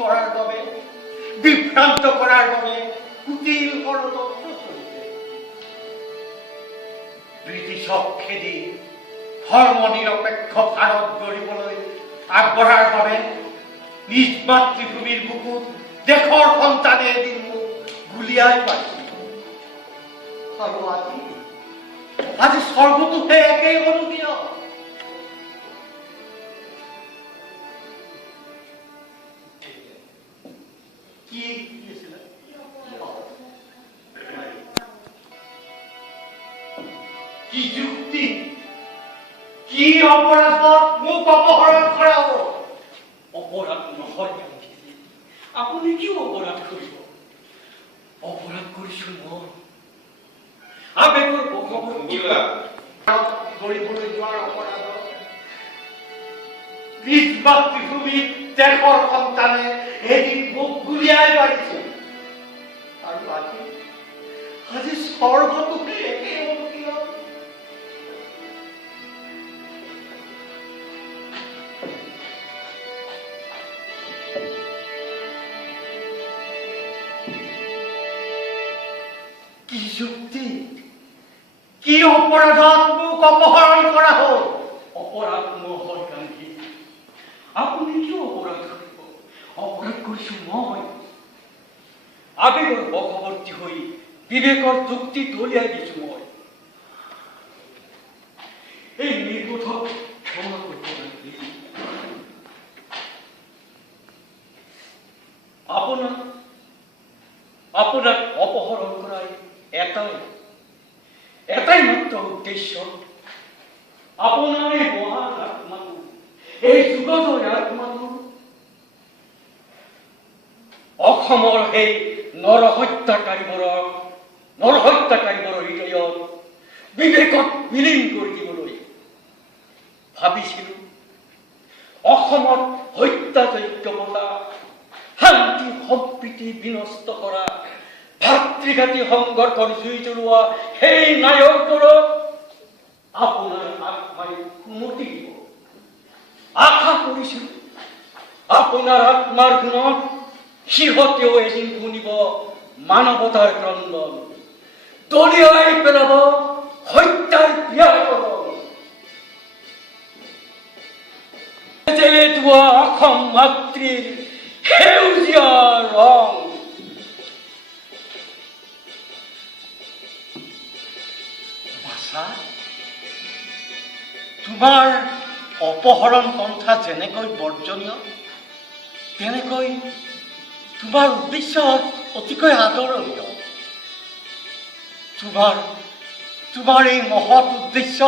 কৰাৰ বাবে, বিভ্ৰান্ত কৰাৰ বাবে কুটিল ষড়যন্ত্ৰ চলিছে। ব্ৰিটিছক খেদি ধৰ্ম নিৰপেক্ষ ভাৰত গঢ়িবলৈ আগবঢ়াৰ বাবে নিজ মাতৃভূমিৰ বুকুত দেশৰ সন্তানে এদিন মোক গুলিয়াই পাইছিল। আৰু আজি স্বৰ্গটোহে একেই অনুদীয়। কি যুক্তি, কি অপরাধত মোক অপহরণ করা হল? অপরাধ নহয় আপনি কিয় অপরাধ করিব? অপরাধ করিছো মই আবেগৰ বশৱৰ্তী গড়িবলৈ যোৱাৰ অপৰাধ, নিজ মাতৃভূমিত দেশৰ সন্তানে এদিন মোক গুলিয়াই মাৰিছিল। আৰু আজি স্বৰ্গটোকে একেই অনুকীয়। কি যুক্তি, কি অপরাধত মোক অপহরণ করা হল? অপরাধ নহয় গান্ধী, আপনি কিয় অপরাধ করিব? অপরাধ করিছো মই আবেগৰ বশৱৰ্তী হৈ বিবেকৰ যুক্তি দলিয়াই দিছো মই। এই নিৰ্বোধক ক্ষমা কৰিব গান্ধী। আপোনাক অপহৰণ কৰাই এটাই মাত্ৰ উদ্দেশ্য, আপোনাৰ এই মহান আত্মাটো, এই যুগৰ আত্মাটো অসমৰ সেই নৰহত্যাকাৰীবোৰৰ হৃদয়ত বিবেকত বিলীন কৰি দিবলৈ ভাবিছিলো। অসমত হত্যাযজ্ঞ পতা, শান্তি সম্প্ৰীতি বিনষ্ট কৰা, ভাতৃঘাতী সংঘৰ্ষৰ জুই জ্বলোৱা সেই নায়কবোৰক আপোনাৰ আত্মাই সুমতি দিব। আশা কৰিছো আপোনাৰ আত্মাৰ গুণত সিহঁতেও এদিন শুনিব মানৱতাৰ ক্ৰন্দন, দলিয়াই পেলাব হত্যাৰ ব্যাকৰণ। অসম মাতৃৰ সেউজীয়া ৰং। তোমাৰ অপহৰণ পন্থা যেনেকৈ বৰ্জনীয়, তেনেকৈ তোমাৰ উদ্দেশ্য অতিকৈ আদৰণীয়। তোমাৰ এই মহৎ উদ্দেশ্য